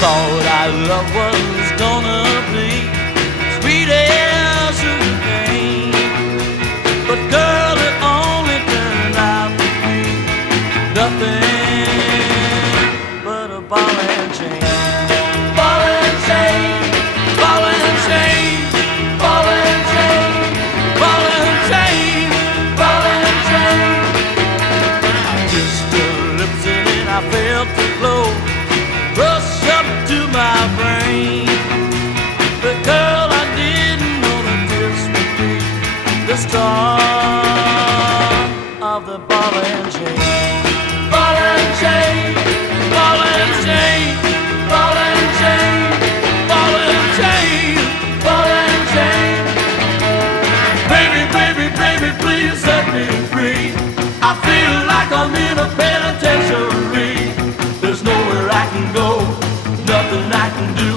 Thought our love was gonna be sweet as sugar cane, but girl, it only turned out to be nothing but a ball and chain. Ball and chain, ball and chain, ball and chain, ball and chain, ball and chain. I kissed her lips and then I felt the glow rush up to my brain. But girl, I didn't know that this would be the start of the ball and chain. Ball and chain, ball and chain, ball and chain, ball and chain, ball and chain. Baby, baby, baby, please set me free. I feel like I'm in a penitentiary. There's nowhere I can go, nothing I can do.